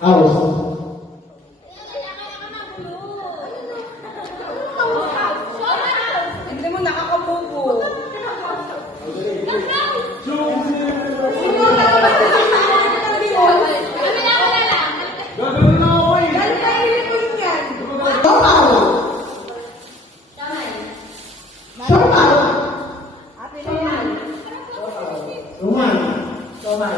House. Hindi mo nakakabubo. Gagawin na ako eh. Sopaw. Sopaw. Suman. Suman.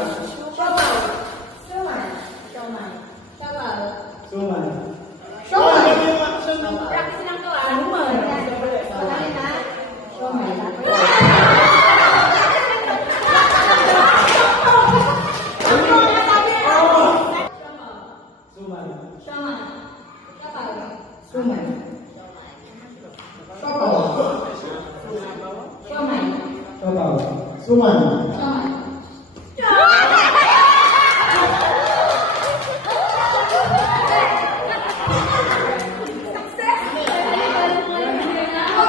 Suman.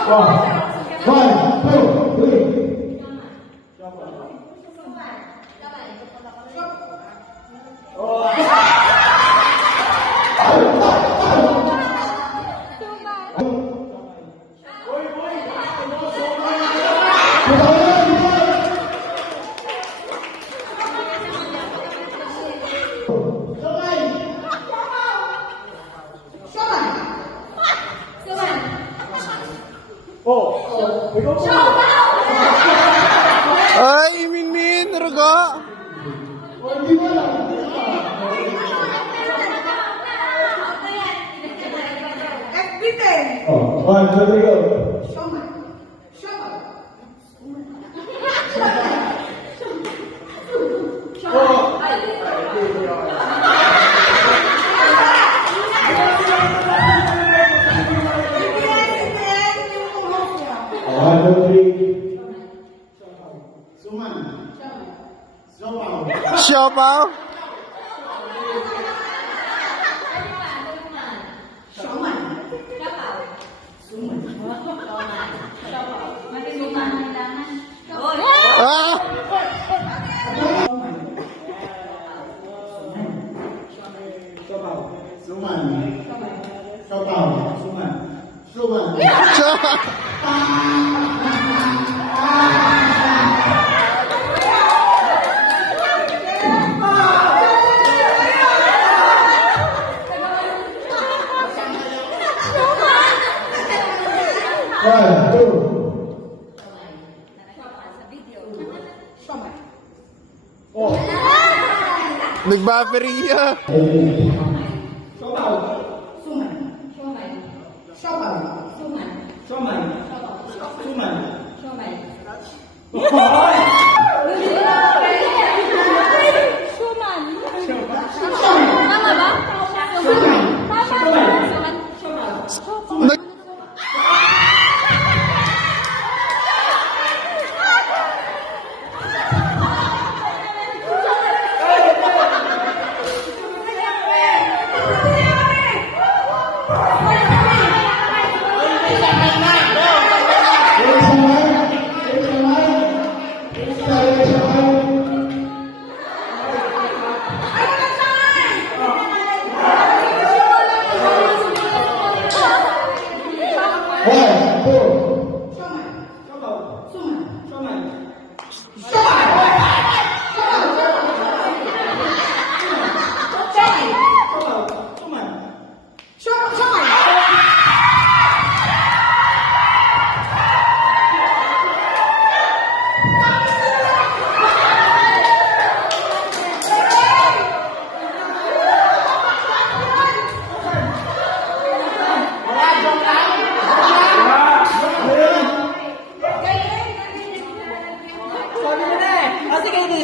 Oh. 1, 2, 3. Ay, Minmin, Raga. FB10. Oh, 1, 2, 3, go. One, two, three. Suman. Sopaw. Siopaw. Ah! Suman. Sopaw. Suman. Suman. One, two. Nag-buffering niya. Sopaw. Sopaw. Suman. Suman. Tama ba? Nag- One, two.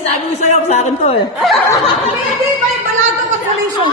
Sabi ko sa'yo, sa akin to eh. Hindi, may balado consolation.